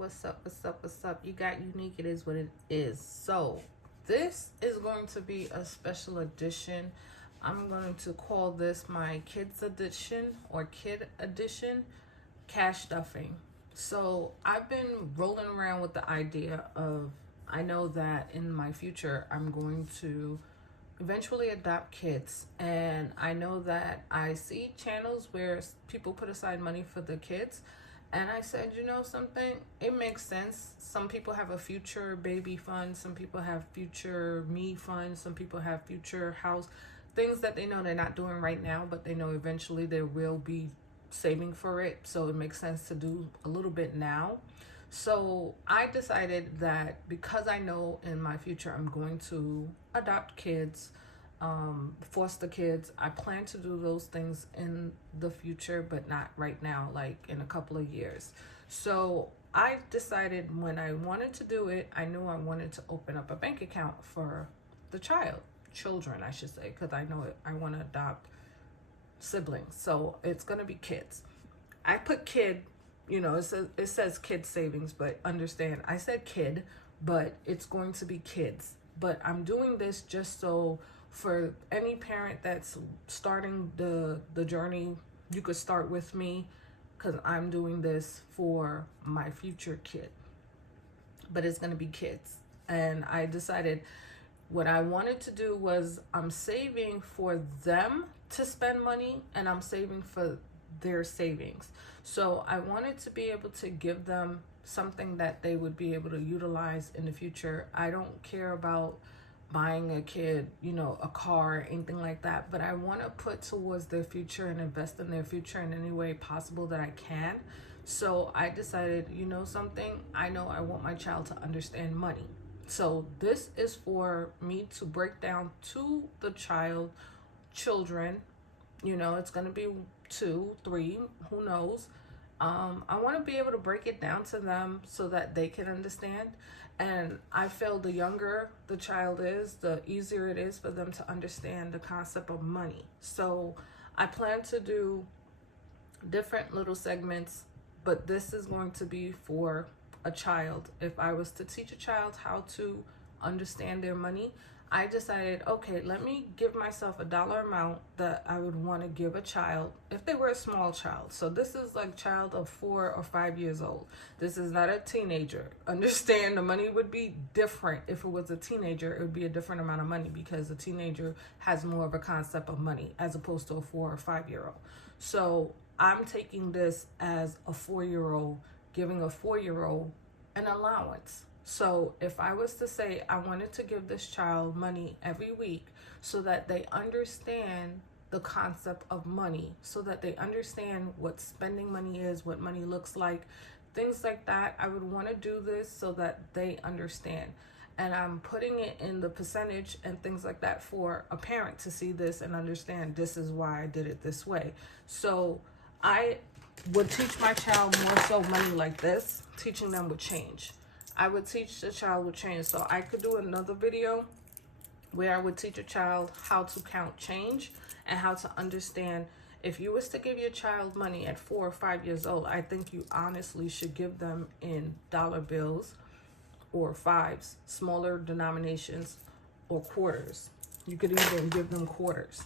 What's up? You got unique. It is what it is. So, this is going to be a special edition. I'm going to call this my kids edition or kid edition, cash stuffing. So, I've been rolling around with the idea of, I know that in my future, I'm going to eventually adopt kids, and I know that I see channels where people put aside money for the kids, and I said, you know something, it makes sense. Some people have a future baby fund, some people have future me fund, some people have future house, things that they know they're not doing right now, but they know eventually they will be saving for it, so it makes sense to do a little bit now. So I decided that because I know in my future I'm going to adopt kids, foster kids, I plan to do those things in the future, but not right now, like in a couple of years. So I decided when I wanted to do it, I knew I wanted to open up a bank account for the children, I should say, because I know I want to adopt siblings. So it's going to be kids. I put kid, it says kid savings, but understand I said kid, but it's going to be kids. But I'm doing this just so for any parent that's starting the journey, you could start with me, because I'm doing this for my future kid. But it's going to be kids. And I decided what I wanted to do was I'm saving for them to spend money, and I'm saving for their savings. So I wanted to be able to give them something that they would be able to utilize in the future. I don't care about buying a kid, a car, anything like that, but I want to put towards their future and invest in their future in any way possible that I can. So I decided, something, I know I want my child to understand money. So this is for me to break down to the children, it's going to be 2, 3, who knows. I want to be able to break it down to them so that they can understand. And I feel the younger the child is, the easier it is for them to understand the concept of money. So I plan to do different little segments, but this is going to be for a child. If I was to teach a child how to understand their money, I decided, okay, let me give myself a dollar amount that I would want to give a child if they were a small child. So this is like child of 4 or 5 years old. This is not a teenager. Understand, the money would be different. If it was a teenager, it would be a different amount of money, because a teenager has more of a concept of money as opposed to a 4 or 5-year-old. So I'm taking this as a 4-year-old, giving a 4-year-old an allowance. So if I was to say I wanted to give this child money every week so that they understand the concept of money, so that they understand what spending money is, what money looks like, things like that, I would want to do this so that they understand. And I'm putting it in the percentage and things like that for a parent to see this and understand this is why I did it this way. So I would teach my child more so money like this, teaching them with change. I would teach the child with change. So I could do another video where I would teach a child how to count change and how to understand. If you was to give your child money at 4 or 5 years old, I think you honestly should give them in dollar bills or fives, smaller denominations, or quarters. You could even give them quarters,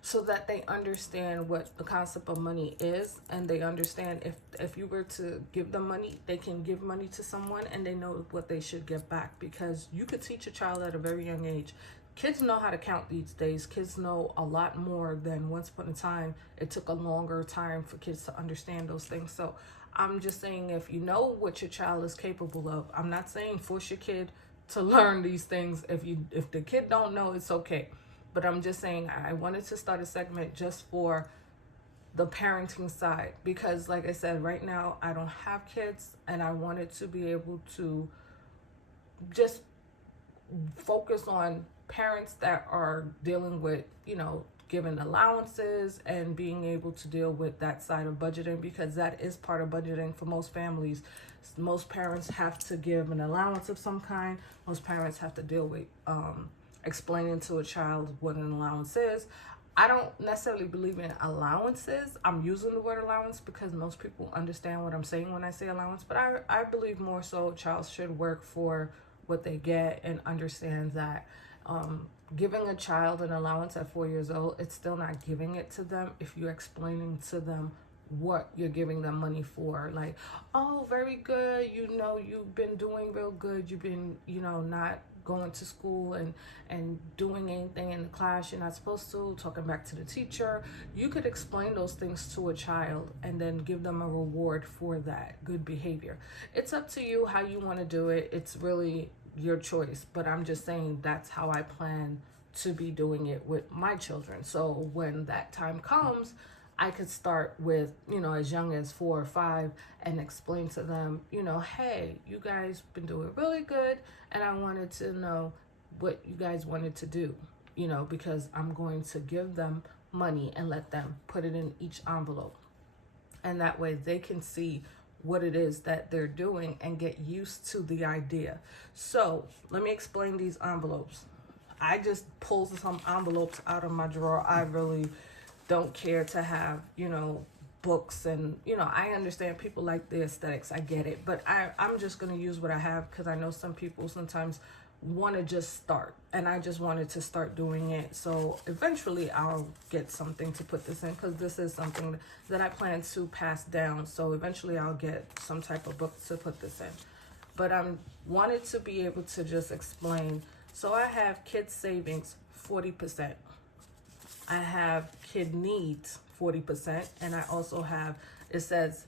so that they understand what the concept of money is, and they understand if you were to give them money, they can give money to someone and they know what they should give back. Because you could teach a child at a very young age. Kids know how to count these days. Kids know a lot more than once upon a time. It took a longer time for kids to understand those things. So I'm just saying, if you know what your child is capable of, I'm not saying force your kid to learn these things. If the kid don't know, it's okay. But I'm just saying, I wanted to start a segment just for the parenting side, because like I said, right now I don't have kids, and I wanted to be able to just focus on parents that are dealing with, giving allowances and being able to deal with that side of budgeting, because that is part of budgeting for most families. Most parents have to give an allowance of some kind. Most parents have to deal with explaining to a child what an allowance is. I don't necessarily believe in allowances. I'm using the word allowance because most people understand what I'm saying when I say allowance, but I believe more so a child should work for what they get and understand that giving a child an allowance at 4 years old, it's still not giving it to them if you're explaining to them what you're giving them money for. Like, oh, very good, you've been doing real good, you've been, not going to school and doing anything in the class you're not supposed to, talking back to the teacher. You could explain those things to a child and then give them a reward for that good behavior. It's up to you how you want to do it. It's really your choice, but I'm just saying that's how I plan to be doing it with my children. So when that time comes, I could start with, as young as 4 or 5 and explain to them, hey, you guys been doing really good. And I wanted to know what you guys wanted to do, because I'm going to give them money and let them put it in each envelope. And that way they can see what it is that they're doing and get used to the idea. So let me explain these envelopes. I just pulled some envelopes out of my drawer. I really don't care to have, books and, I understand people like the aesthetics. I get it. But I'm just going to use what I have because I know some people sometimes want to just start. And I just wanted to start doing it. So eventually I'll get something to put this in because this is something that I plan to pass down. So eventually I'll get some type of book to put this in. But I wanted to be able to just explain. So I have kids savings, 40%. I have kid needs, 40%. And I also have, it says,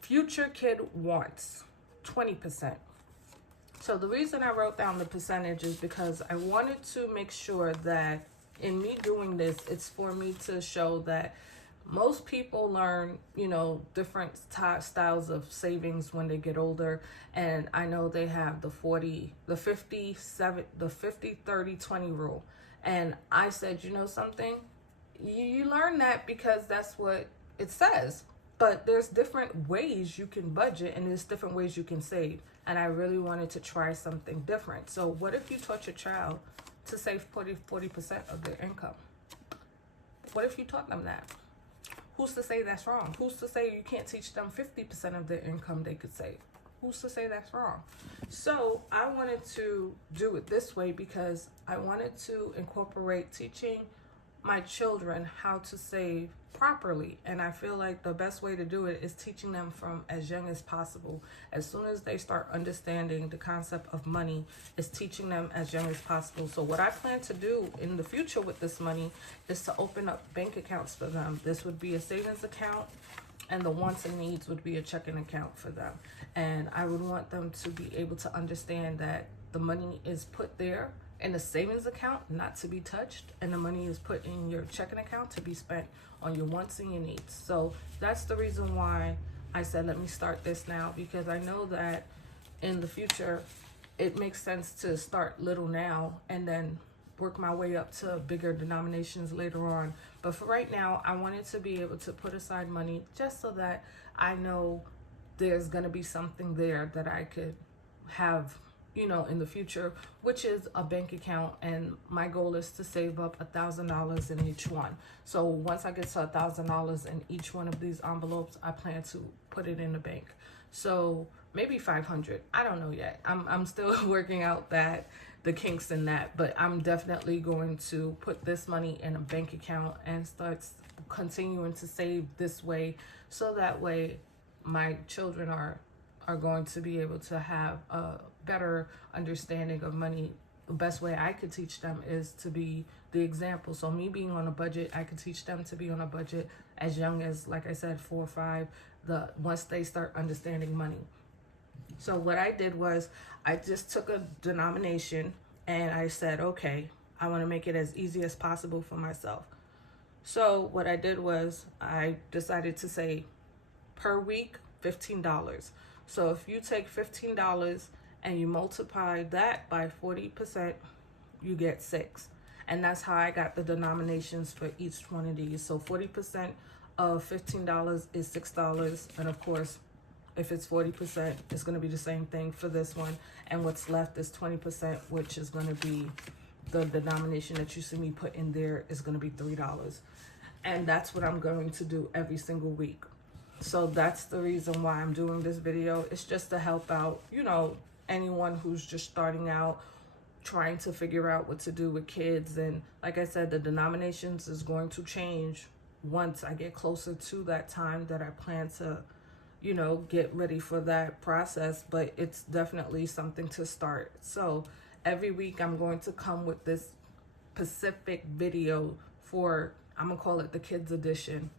future kid wants, 20%. So the reason I wrote down the percentage is because I wanted to make sure that in me doing this, it's for me to show that most people learn, different styles of savings when they get older. And I know they have the 50, 30, 20 rule. And I said, something? You learn that because that's what it says. But there's different ways you can budget and there's different ways you can save. And I really wanted to try something different. So what if you taught your child to save 40% of their income? What if you taught them that? Who's to say that's wrong? Who's to say you can't teach them 50% of their income they could save? Who's to say that's wrong? So I wanted to do it this way because I wanted to incorporate teaching my children how to save properly. And I feel like the best way to do it is teaching them from as young as possible. As soon as they start understanding the concept of money, is teaching them as young as possible. So what I plan to do in the future with this money is to open up bank accounts for them. This would be a savings account, and the wants and needs would be a checking account for them. And I would want them to be able to understand that the money is put there in a savings account, not to be touched, and the money is put in your checking account to be spent on your wants and your needs. So that's the reason why I said, let me start this now, because I know that in the future, it makes sense to start little now and then work my way up to bigger denominations later on. But for right now, I wanted to be able to put aside money just so that I know there's going to be something there that I could have, in the future, which is a bank account. And my goal is to save up $1,000 in each one. So once I get to $1,000 in each one of these envelopes, I plan to put it in the bank. So maybe 500. I don't know yet. I'm still working out the kinks in that, but I'm definitely going to put this money in a bank account and start continuing to save this way, so that way my children are going to be able to have a better understanding of money. The best way I could teach them is to be the example. So me being on a budget, I could teach them to be on a budget as young as, like I said, 4 or 5, once they start understanding money. So what I did was I just took a denomination and I said, okay, I want to make it as easy as possible for myself. So what I did was I decided to say per week, $15. So if you take $15 and you multiply that by 40%, you get 6. And that's how I got the denominations for each one of these. So 40% of $15 is $6. And of course, if it's 40%, it's going to be the same thing for this one. And what's left is 20%, which is going to be the denomination that you see me put in there is going to be $3. And that's what I'm going to do every single week. So that's the reason why I'm doing this video. It's just to help out, you know, anyone who's just starting out, trying to figure out what to do with kids. And like I said, the denominations is going to change once I get closer to that time that I plan to, you know, get ready for that process. But it's definitely something to start. So every week I'm going to come with this specific video for, I'm gonna call it the kids edition,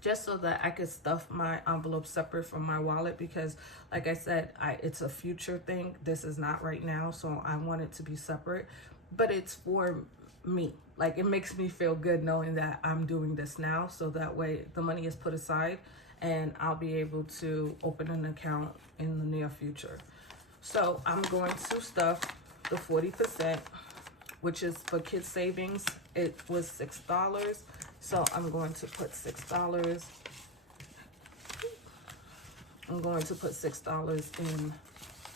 just so that I could stuff my envelope separate from my wallet, because like I said, it's a future thing. This is not right now, so I want it to be separate, but it's for me. Like, it makes me feel good knowing that I'm doing this now, so that way the money is put aside and I'll be able to open an account in the near future. So I'm going to stuff the 40%, which is for kids savings. It was $6. So I'm going to put $6. I'm going to put $6 in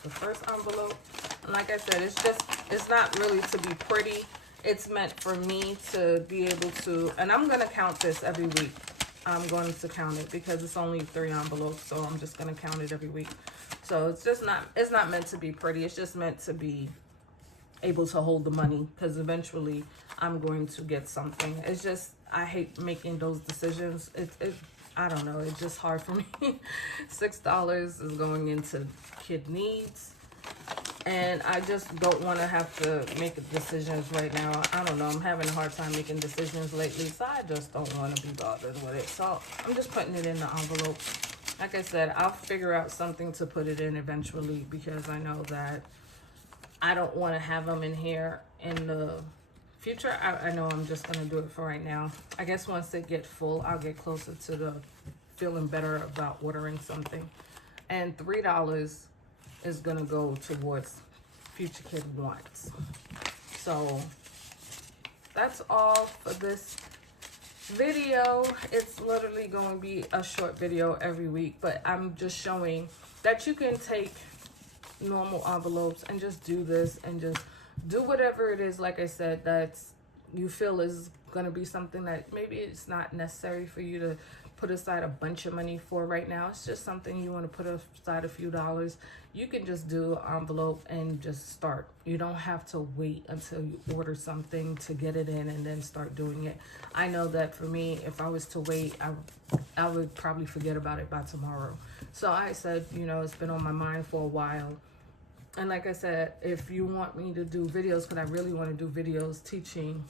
the first envelope. And like I said, it's not really to be pretty. It's meant for me to be able to, and I'm going to count this every week. I'm going to count it because it's only 3 envelopes. So I'm just going to count it every week. So it's not meant to be pretty. It's just meant to be able to hold the money, because eventually I'm going to get something. It's just, I hate making those decisions. I don't know, it's just hard for me. $6 is going into kid needs, and I just don't want to have to make decisions right now. I don't know, I'm having a hard time making decisions lately, so I just don't want to be bothered with it. So I'm just putting it in the envelope. Like I said, I'll figure out something to put it in eventually, because I know that I don't want to have them in here in the future. I know I'm just going to do it for right now. I guess once they get full, I'll get closer to the feeling better about ordering something. And $3 is going to go towards future kid wants. So that's all for this video. It's literally going to be a short video every week, but I'm just showing that you can take normal envelopes and just do this, and just do whatever it is, like I said, that's you feel is going to be something that maybe it's not necessary for you to put aside a bunch of money for right now. It's just something you want to put aside a few dollars. You can just do an envelope and just start. You don't have to wait until you order something to get it in and then start doing it. I know that for me, if I was to wait, I would probably forget about it by tomorrow. So I said, you know, it's been on my mind for a while. And like I said, if you want me to do videos, because I really want to do videos teaching,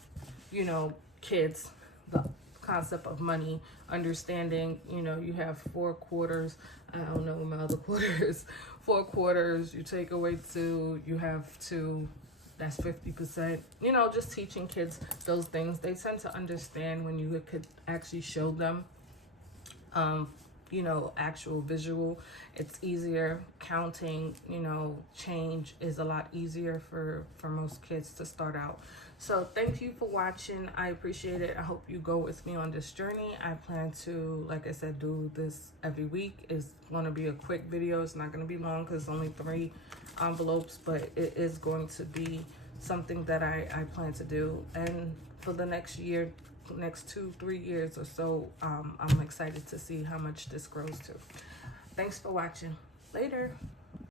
you know, kids the concept of money, understanding, you know, you have 4 quarters. I don't know my other quarters. 4 quarters, you take away 2, you have 2. That's 50%. You know, just teaching kids those things. They tend to understand when you could actually show them, you know, actual visual. It's easier. Counting, you know, change is a lot easier for most kids to start out. So thank you for watching. I appreciate it. I hope you go with me on this journey. I plan to, like I said, do this every week. It's going to be a quick video. It's not going to be long because it's only 3 envelopes, but it is going to be something that I plan to do. And for the next year, next 2-3 years or so, I'm excited to see how much this grows to. Thanks for watching. Later.